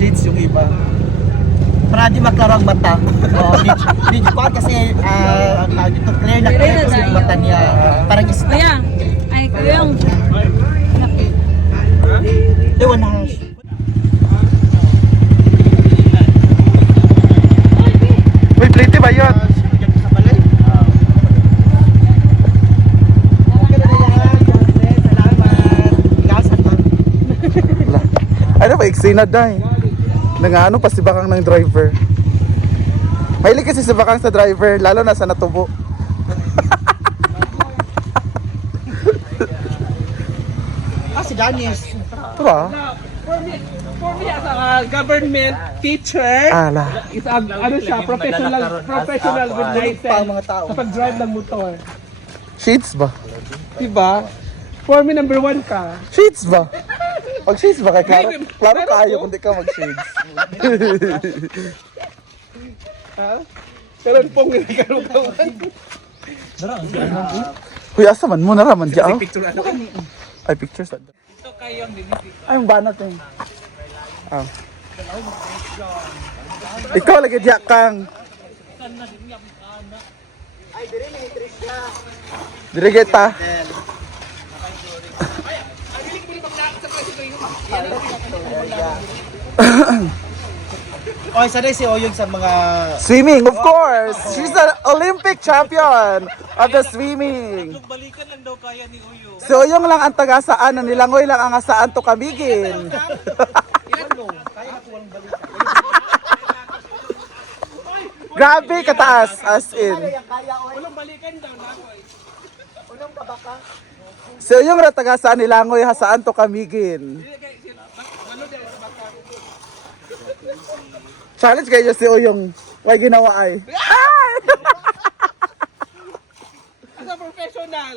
shades yung iba. Para di maklaro ang mata. Di pa kasi dito clear na clear kasi yung mata niya. Parang isda. Kuya, ay kuyong. Ewan na hash. Uy, plate ba yun? Ano ba, eksena dahil? Nangano pa si Bakang ng driver. Mahilig kasi si Bakang sa driver, lalo na sa natubo. Si Janice. Ito ba? For me as a government teacher, Ala. is ano siya, professional with license mga tao. sa pag-drive ng motor. Shades ba? Diba? For me, number 1 ka. Shades ba? Pag shades ba kay klaro kaayo kung di ka mag-shades. Ha? Pero pong hindi ka lugawan. Kuya, asa man mo naraman dyan? Ay, pictures. Ito kayong dinipik. Ay, yung banat eh. Ah. Ikaw lagi diyak kang. Dire kita. O, isa rin si Oyong sa mga... Swimming, of course. She's an Olympic champion of the swimming. Balikan lang daw kaya ni Uyo. Si Oyong lang ang taga-saan, nilangoy lang ang asaan to kamigin. Grabe kataas, as in. Walang balikan daw na ako eh. Si Oyong lang taga-saan, nilangoy hasaan to kamigin. Challenge kayo si Oyong. May ginawa ay. As a professional.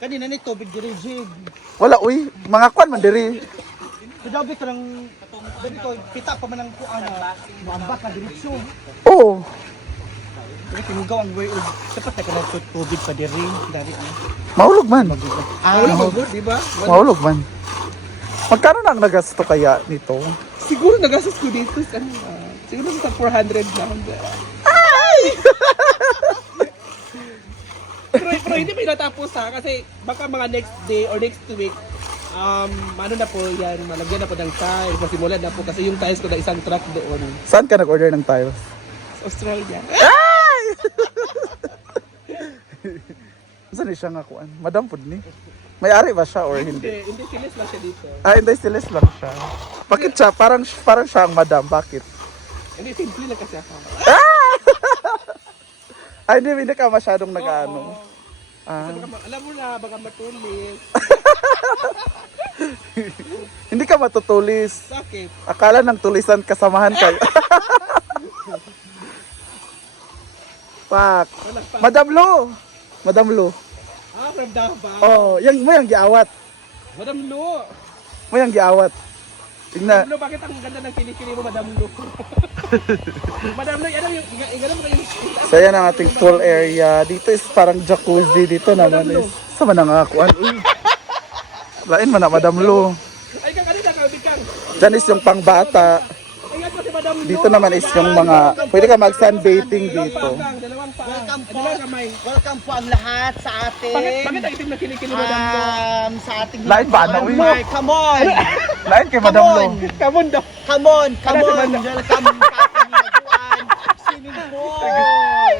Kanina ni tubig diri jig. Wala, uy. Mga kwan man diri. Kudabi ka ng... Dabi ko, kita pa man ang kuan na maambat na diretsyo. Oo. Pero tinugaw ang way. Dapat na ka ng tubig pa diri. Dari ano. Mahulog man. Wala mag-good, di ba? Mahulog man. Magkano na ang nagasto kaya nito? Siguro nagastos ko dito sa siguro sa 400 lang. pero hindi pa natapos ha kasi baka mga next day or next week ano na po yan, malagyan na po ng tiles, masimulan na po kasi yung tiles ko na isang truck doon Saan ka nag-order ng tiles? sa Australia. Saan siya nga kuan? Madam pud ni. May-ari ba siya or hindi? Hindi silis lang siya dito. Ah, hindi silis lang siya. Bakit siya? Parang siya ang madam. Bakit? Hindi, simple lang kasi ako. Ay, hindi ka masyadong nag-ano. Ah. Alam mo na, baka matulis. Hindi ka matutulis. Bakit? Akala ng tulisan kasamahan kayo. Pak. Madam Lo. Madam Lo. From Davao. Oh, yang mo yang giawat. Madam Lu. Mo yang giawat. Tingnan. Madam Lu, bakit ang ganda ng kilikili mo, Madam Lu? Madam Lu, ano yung, gano'n mo kayo? So yan ang ating pool area. Dito is parang jacuzzi. Dito naman is... Saan man ang akuan? Lain man na, Madam Lo. Ay, kang kanina, kang. Diyan is yung pangbata. Ingat mo si Madam Lu. Dito naman is yung mga... Pwede ka mag-sunbathing dito. Dalawang paa. Welcome po. Dalawang kamay. Welcome po ang lahat sa ating... Bakit ang itim na kilikili, Madam Lu? Sa ating... Lain ba na, uy? Come on! Lain kay Madam Lo. Kamon daw. Come on! Come Ano si on! Madam? Welcome sa ating hinaguan. Swimming pool!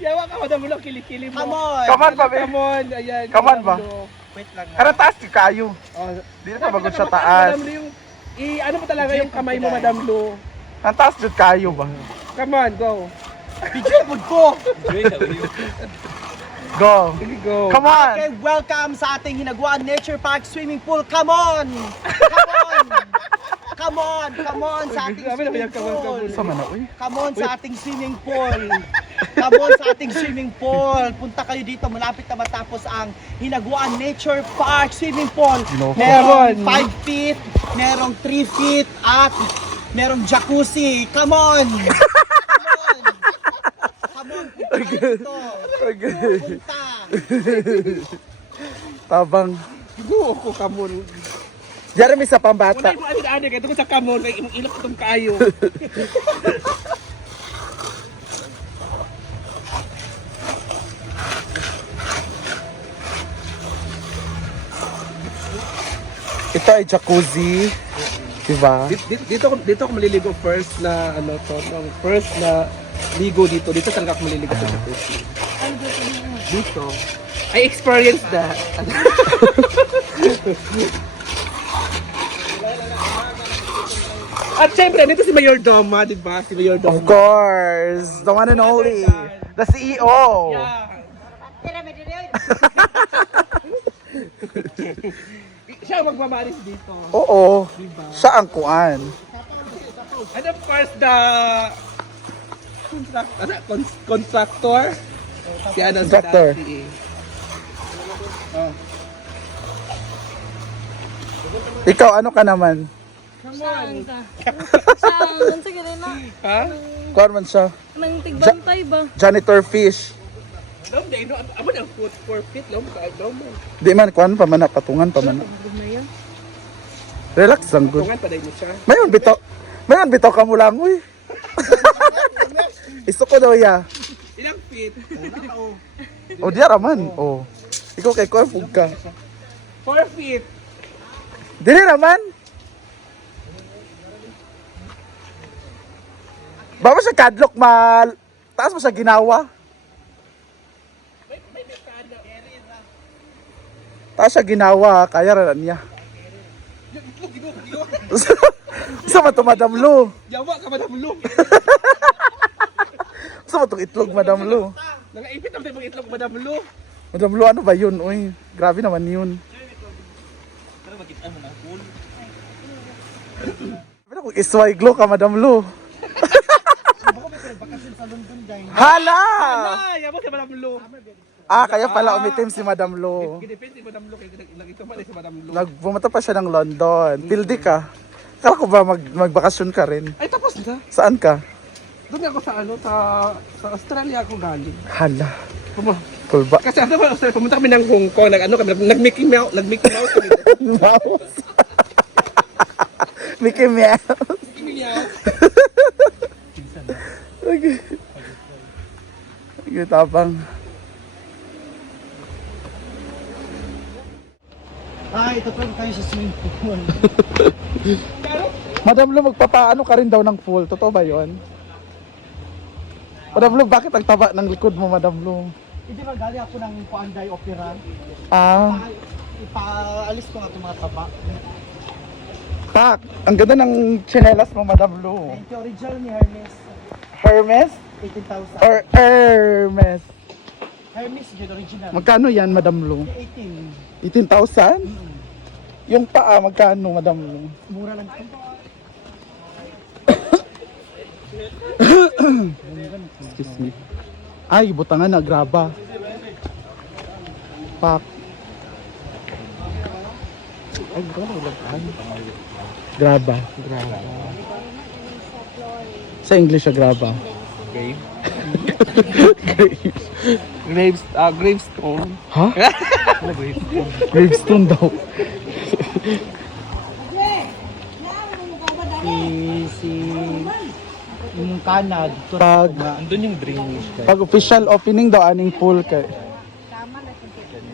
Yawa ka, Madam Lu, kilikili mo. Come on! Come on, babe. Kamon, ayan. Come on Madam ba? Lu. Wait lang. Pero taas ka kayo. Oh, Dito ka bagod sa taas. Madam Lu, yung... ano mo talaga yung kamay mo, Madam Lu? Ang taas dyan kayo ba? Come on, go. Bigyan mo ko! Go. Sige, go. Come on. Okay, welcome sa ating Hinaguan Nature Park Swimming Pool. Come on! Come on! Come on! Come on sa ating Grabe naman swimming yung come on, come pool. on. Sama na, uy. Come on sa ating swimming pool. Come on sa ating swimming pool. Punta kayo dito, malapit na matapos ang Hinaguan Nature Park Swimming Pool. No. Merong Come on. 5 feet, merong 3 feet, at merong jacuzzi. Come on! Come on! Come on, punta kayo dito. Okay. Punta. Tabang. Go ko, kamon. Jeremy sa Wala pambata. mo ani kay tungod sa kamon kay imong ilok itong kaayo. Ito ay jacuzzi. Diba? Dito ako maliligo first na ano to, no, first na ligo dito. Dito talaga ako maliligo sa jacuzzi. Dito. I experienced that. At syempre, dito si Mayor Doma, di ba? Si Mayor Of Doma. course. The one and only. The CEO. Siya ang magmamaris dito. Oo. Diba? Siya ang kuan. And of course, the contractor. Si ano, si Contractor. Dati. Ikaw, ano ka naman? Saan ka? Saan? Sa ganun na. Ha? Kuan man siya. Nang tigbantay ba? Janitor fish. Lom, day, no? Amo na, food for fit, lom. Lom, Di man, kuan pamana, patungan pamana. Gumayon. Relax lang, good. tungan pa day mo siya. Mayon bitaw ka mo lang, uy. Isto ko daw ya. Ilang feet? O diya raman. O. Ikaw kay kuan pug ka. 4 feet. Dili raman. Ba mo siya kadlok mal. Taas mo siya ginawa. Taas siya ginawa, kaya ra niya. Sa man to Madam Lu. Yawa ka, Madam Lu. Sa man tong itlog Madam Lu. Nangaipit naman tayo itlog, Madam Lu. Madam Lu, ano ba yun? Uy, grabe naman yun. Pero kung isway glow ka, Madam Lu. Hala! Ah, yawa si Madam Lu. Ah, kaya pala umitim si Madam Lu. Gidepend si Madam Lu, kaya ito man si Madam Lu. Nagbumunta pa siya ng London. Pildi ka. Kala ko ba magbakasyon ka rin? Ay, tapos na. Saan ka? Doon ako sa ano, sa Australia ako galing. Hala. Puma. Kulba. Kasi ano ba, Australia, pumunta kami ng Hong Kong, nag-Mickey Mouse kami. Mouse. Mickey Mouse. Mickey Mouse. Okay. Okay, tapang. Ay, ito kayo sa swimming pool. Madam Lu, magpapaano ka rin daw ng pool. Totoo ba yun? Madam Lu, bakit ang taba ng likod mo, Madam Lu? Hindi ba galing ako ng Puanday Opera? Ah, Ipaalis ko nga itong mga taba. tak. Ang ganda ng tsinelas mo, Madam Lu. Ito original ni Hermes. Hermes 18,000. or Hermes? Hermes yun original. Magkano yan, Madam Lu? 18. 18,000? Yung paa, magkano, Madam Lu? Mura lang ito. Excuse me. Ay, butangan na, graba. Pak. Ay, graba. Graba. Sa English, graba. Gravestone. Ha? Gravestone daw. Yung kanad. Pag, Andun yung drainage kayo. pag official opening daw, aning pool kay.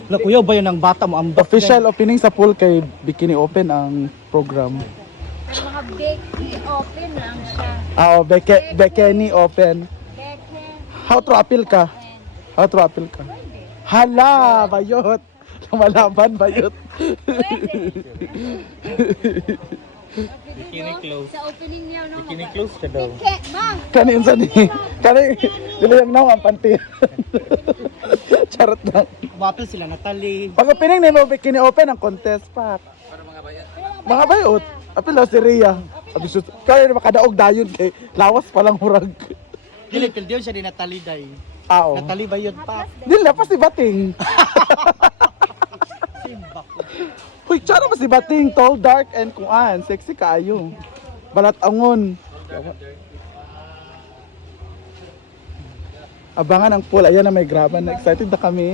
Wala, kuya ba yun ang bata mo? Ang Official opening sa pool kay Bikini Open ang program. Ang mga bakery open lang siya. Ah, Bikini Open. Beken. How to appeal ka? How to appeal ka? Hala, bayot. Lumalaban, bayot. Bikini close. Sa opening niya, no? Bikini close ka daw. Bang! Kanin sa ni. Kanin, dilayang na ang panty. Charot lang. Wapil sila, Natalie. Pag opening ni mo, Bikini Open ang contest pa. Mga bayot. Apil daw si Rhea. Sabi siya, kaya na makadaog dayon kay lawas palang hurag. Dili, pildiyon siya ni Natalie day. Ah, oo. Natalie ba yun pa? Dila pa si Bating. Simba ko. Huy, tsara pa si Bating. Tall, dark, and kuan. Sexy kaayo. Balat angon. Abangan ang pool. Ayan na may graban. Excited na kami.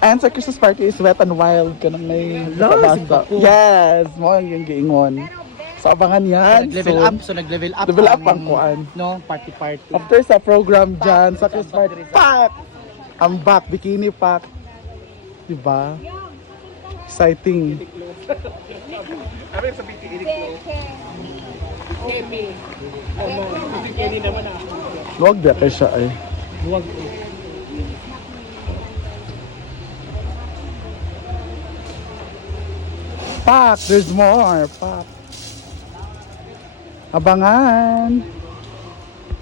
And sa Christmas party is Wet and Wild ka nang may Hello, nakabasa. simba ko. Yes, mo yung giingon. So abangan yan. Nag-level up Level up ang kuan. no, party. After sa program dyan, sa Christmas party, pack! Ang back, bikini pack. Diba? Exciting. Ano yung sabihin ni Eric? Kemi. Kasi Kenny naman ah. Huwag ba kayo siya ay. Luwag. Pack! There's more! Pack! Abangan!